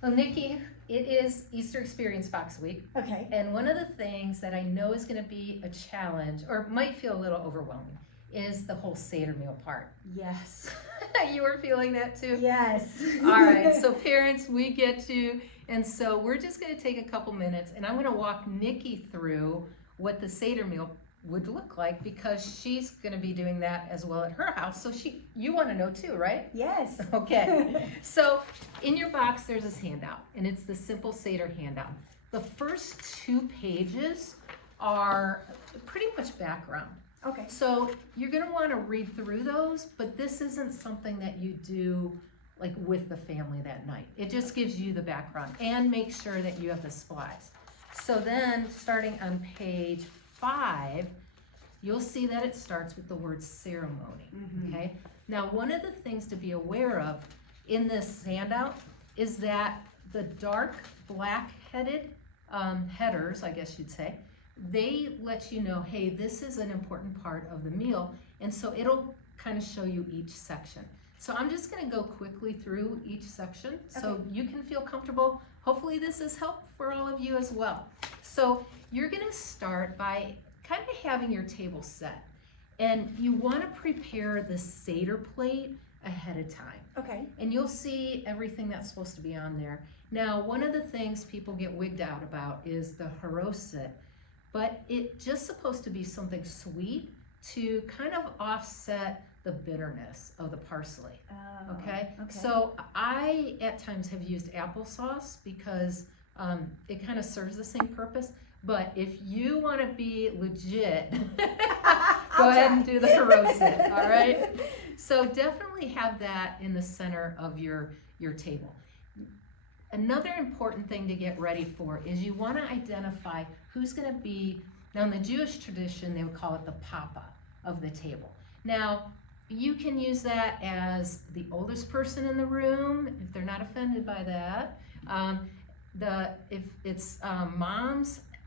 Well, Nikki, it is Easter Experience Box Week. Okay. And one of the things that I know is going to be a challenge, or might feel a little overwhelming, is the whole Seder meal part. Yes. You were feeling that too? Yes. All right, so parents, we get to, and so we're just going to take a couple minutes, and I'm going to walk Nikki through what the Seder meal would look like, because she's going to be doing that as well at her house. So you want to know too, right? Yes. Okay. So in your box, there's this handout, and it's the simple Seder handout. The first 2 pages are pretty much background. Okay. So you're going to want to read through those, but this isn't something that you do like with the family that night. It just gives you the background and make sure that you have the supplies. So then starting on page 5, you'll see that it starts with the word ceremony. Okay. Now, one of the things to be aware of in this handout is that the dark black-headed headers, I guess you'd say, they let you know, hey, this is an important part of the meal, and so it'll kind of show you each section. So I'm just going to go quickly through each section so you can feel comfortable. Hopefully this is helpful for all of you as well. So you're going to start by kind of having your table set, and you want to prepare the Seder plate ahead of time. Okay. And you'll see everything that's supposed to be on there. Now, one of the things people get wigged out about is the haroset, but it's just supposed to be something sweet to kind of offset the bitterness of the parsley. Oh, Okay? So I at times have used applesauce because it kind of serves the same purpose. But if you want to be legit, go ahead and do the haroset, all right? So definitely have that in the center of your table. Another important thing to get ready for is you want to identify who's going to be, now in the Jewish tradition, they would call it the papa of the table. Now, you can use that as the oldest person in the room, if they're not offended by that. If it's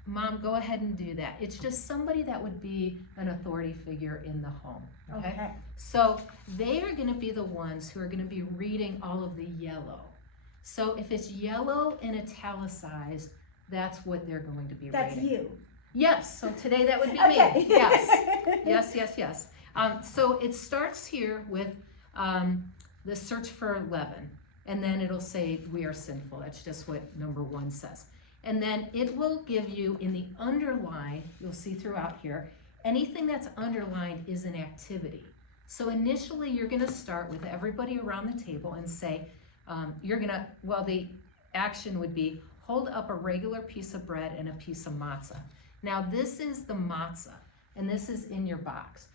mom, go ahead and do that. It's just somebody that would be an authority figure in the home. Okay? So they are going to be the ones who are going to be reading all of the yellow. So if it's yellow and italicized, that's what they're going to be reading. That's you. Yes, so today that would be Okay. me. Yes. So it starts here with the search for leaven, and then it'll say we are sinful. That's just what number 1 says. And then it will give you in the underline, you'll see throughout here, anything that's underlined is an activity. So initially you're going to start with everybody around the table and say, the action would be hold up a regular piece of bread and a piece of matzah. Now this is the matzah, and this is in your box.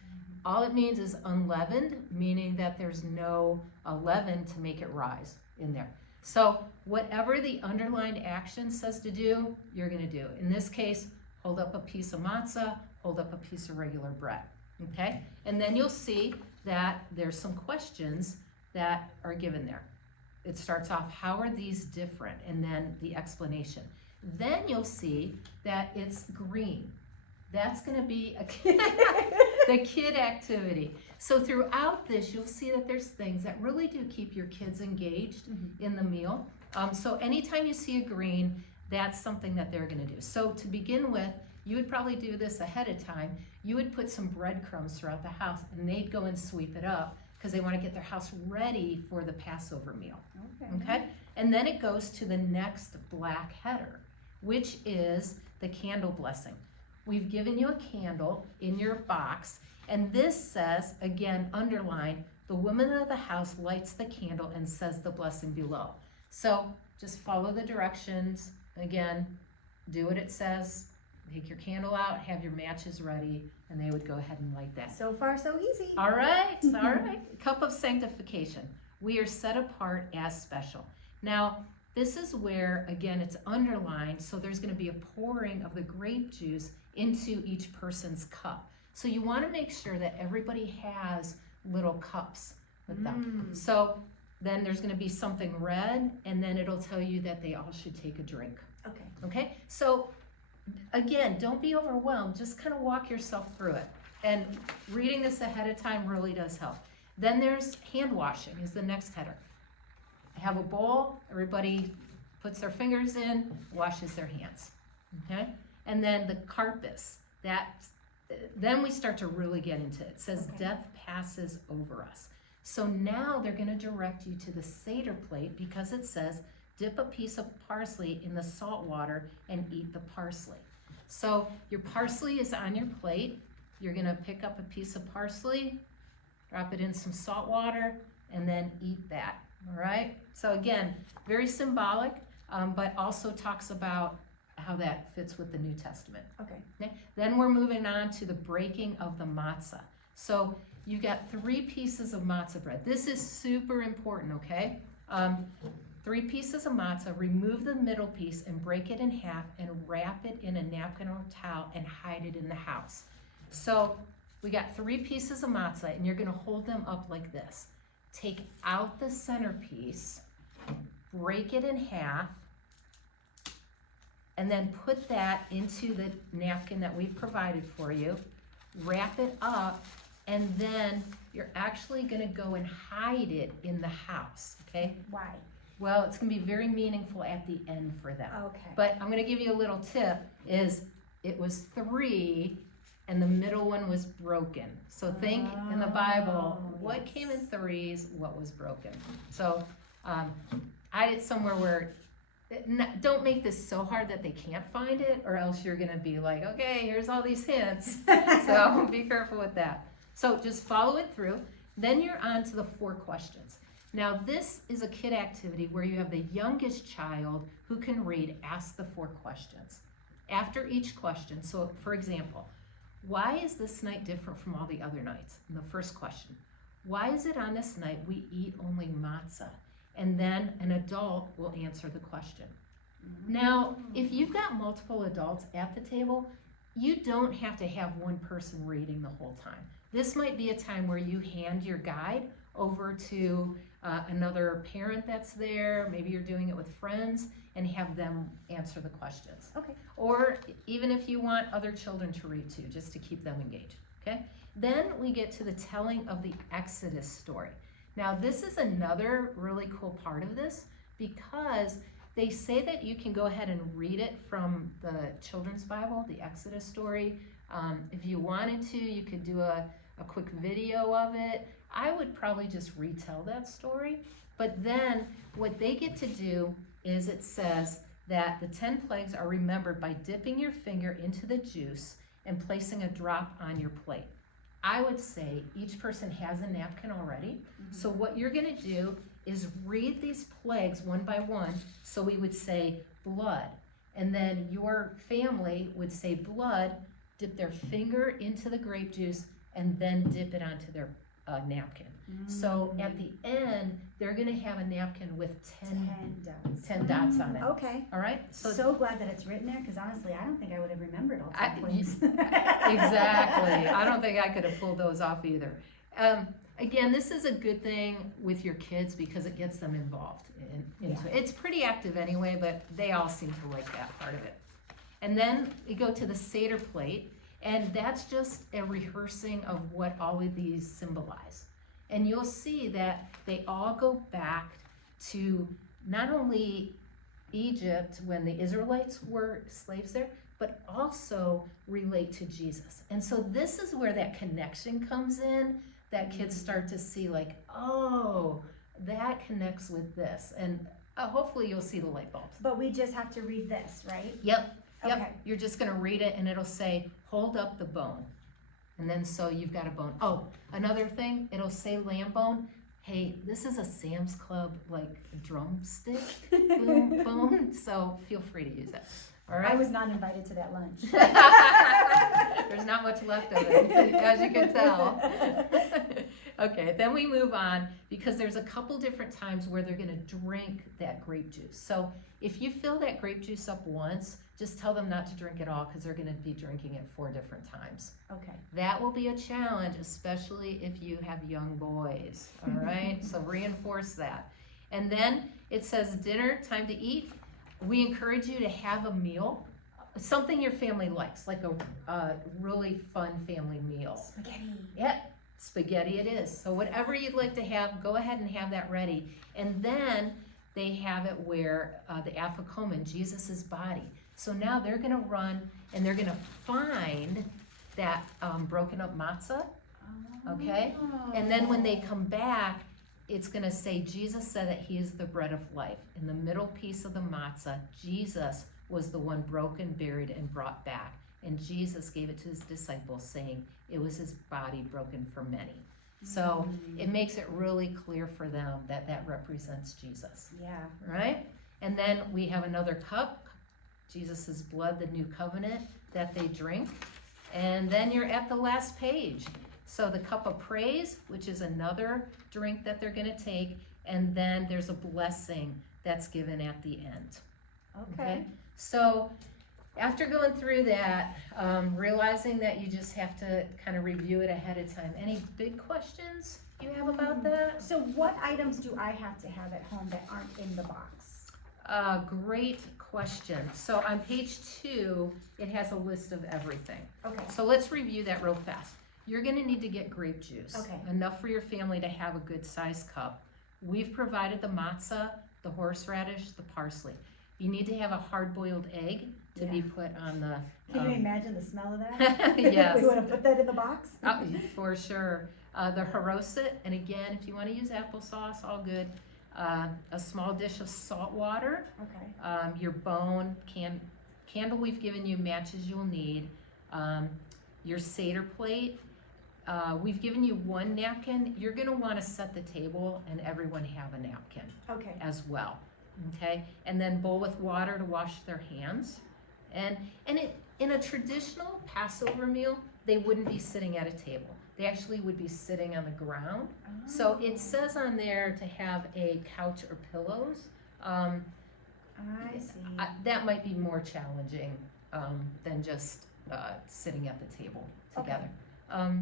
All it means is unleavened, meaning that there's no leaven to make it rise in there. So whatever the underlined action says to do, you're going to do. In this case, hold up a piece of matzah, hold up a piece of regular bread. Okay? And then you'll see that there's some questions that are given there. It starts off, how are these different? And then the explanation. Then you'll see that it's green. That's going to be the kid activity. So throughout this, you'll see that there's things that really do keep your kids engaged in the meal. So anytime you see a green, that's something that they're going to do. So to begin with, you would probably do this ahead of time. You would put some breadcrumbs throughout the house, and they'd go and sweep it up because they want to get their house ready for the Passover meal. Okay? And then it goes to the next black header, which is the candle blessing. We've given you a candle in your box, and this says, again, underline, the woman of the house lights the candle and says the blessing below. So just follow the directions. Again, do what it says. Take your candle out, have your matches ready, and they would go ahead and light that. So far, so easy. All right. Cup of sanctification. We are set apart as special. Now, this is where, again, it's underlined, so there's going to be a pouring of the grape juice into each person's cup. So you want to make sure that everybody has little cups with them. So then there's going to be something red, and then it'll tell you that they all should take a drink. Okay? So again, don't be overwhelmed. Just kind of walk yourself through it. And reading this ahead of time really does help. Then there's hand washing is the next header. Have a bowl, everybody puts their fingers in, washes their hands, okay? And then the carpus, then we start to really get into it. It says, death passes over us. So now they're gonna direct you to the Seder plate because it says, dip a piece of parsley in the salt water and eat the parsley. So your parsley is on your plate. You're gonna pick up a piece of parsley, drop it in some salt water, and then eat that, all right? So again, very symbolic, but also talks about how that fits with the New Testament. Okay. Then we're moving on to the breaking of the matzah. So you got 3 pieces of matzah bread. This is super important, okay? 3 pieces of matzah, remove the middle piece and break it in half and wrap it in a napkin or towel and hide it in the house. So we got 3 pieces of matzah and you're gonna hold them up like this. Take out the centerpiece, break it in half, and then put that into the napkin that we've provided for you, wrap it up, and then you're actually gonna go and hide it in the house, okay? Why? Well, it's gonna be very meaningful at the end for them. Okay. But I'm gonna give you a little tip, is it was 3 and the middle one was broken. So think in the Bible, what came in 3s, what was broken. So hide it somewhere where, don't make this so hard that they can't find it, or else you're gonna be like, okay, here's all these hints. So be careful with that. So just follow it through. Then you're on to the 4 questions. Now this is a kid activity where you have the youngest child who can read, ask the 4 questions. After each question, so for example, why is this night different from all the other nights? And the first question, why is it on this night we eat only matzah? And then an adult will answer the question. Now, if you've got multiple adults at the table, you don't have to have one person reading the whole time. This might be a time where you hand your guide over to another parent that's there, maybe you're doing it with friends, and have them answer the questions. Okay. Or even if you want other children to read too, just to keep them engaged, okay? Then we get to the telling of the Exodus story. Now this is another really cool part of this because they say that you can go ahead and read it from the children's Bible, the Exodus story. If you wanted to, you could do a quick video of it. I would probably just retell that story. But then what they get to do is it says that the 10 plagues are remembered by dipping your finger into the juice and placing a drop on your plate. I would say each person has a napkin already. So what you're gonna do is read these plagues one by one. So we would say blood, and then your family would say blood, dip their finger into the grape juice, and then dip it onto their napkin. So at the end, they're gonna have a napkin with 10 dots on it. Okay. All right? So glad that it's written there, because honestly, I don't think I would have remembered all 10 plagues. Exactly. I don't think I could have pulled those off either. Again, this is a good thing with your kids because it gets them involved into it. It's pretty active anyway, but they all seem to like that part of it. And then we go to the Seder plate, and that's just a rehearsing of what all of these symbolize. And you'll see that they all go back to not only Egypt when the Israelites were slaves there, but also relate to Jesus. And so this is where that connection comes in, that kids start to see like, oh, that connects with this. And hopefully you'll see the light bulbs. But we just have to read this, right? Yep. Okay. You're just gonna read it and it'll say, hold up the bone. And then so you've got a bone. Oh, another thing, it'll say lamb bone. Hey, this is a Sam's Club like drumstick bone, so feel free to use it. All right. I was not invited to that lunch. There's not much left of it, as you can tell. Okay, then we move on because there's a couple different times where they're gonna drink that grape juice. So if you fill that grape juice up once, just tell them not to drink it all because they're gonna be drinking it 4 different times. Okay. That will be a challenge, especially if you have young boys, all right? So reinforce that. And then it says dinner, time to eat. We encourage you to have a meal, something your family likes, like a really fun family meal. Spaghetti. Yeah, spaghetti it is. So whatever you'd like to have, go ahead and have that ready. And then they have it where the aphocomen, Jesus' body. So now they're going to run and they're going to find that broken up matzah, okay? And then when they come back, it's going to say, Jesus said that he is the bread of life. In the middle piece of the matzah, Jesus was the one broken, buried, and brought back. And Jesus gave it to his disciples, saying it was his body broken for many. So it makes it really clear for them that that represents Jesus. Yeah. Right? And then we have another cup, Jesus' blood, the new covenant that they drink. And then you're at the last page. So the cup of praise, which is another drink that they're going to take. And then there's a blessing that's given at the end. Okay. So after going through that, realizing that you just have to kind of review it ahead of time. Any big questions you have about that? So what items do I have to have at home that aren't in the box? Great question. So on page 2, it has a list of everything. Okay. So let's review that real fast. You're going to need to get grape juice. Okay. Enough for your family to have a good sized cup. We've provided the matzah, the horseradish, the parsley. You need to have a hard-boiled egg to be put on the... Can you imagine the smell of that? Yes. If we would have put that in the box? For sure. The haroset, and again, if you want to use applesauce, all good. A small dish of salt water. Okay. Your bone, candle we've given you, matches you'll need. Your Seder plate. We've given you one napkin. You're going to want to set the table and everyone have a napkin Okay. as well. Okay, and then bowl with water to wash their hands. And in a traditional Passover meal, they wouldn't be sitting at a table. They actually would be sitting on the ground. Oh. So it says on there to have a couch or pillows. I see. That might be more challenging than just sitting at the table together. Okay.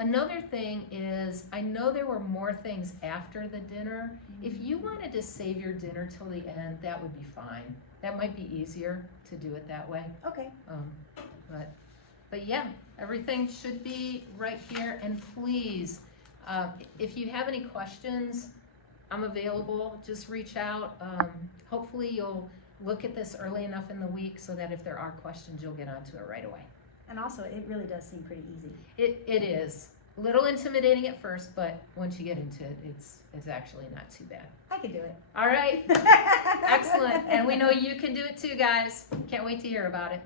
Another thing is, I know there were more things after the dinner. If you wanted to save your dinner till the end, that would be fine. That might be easier to do it that way. Okay. But yeah, everything should be right here. And please, if you have any questions, I'm available. Just reach out. Hopefully you'll look at this early enough in the week so that if there are questions, you'll get onto it right away. And also, it really does seem pretty easy. It is. A little intimidating at first, but once you get into it, it's actually not too bad. I can do it. All right. Excellent. And we know you can do it too, guys. Can't wait to hear about it.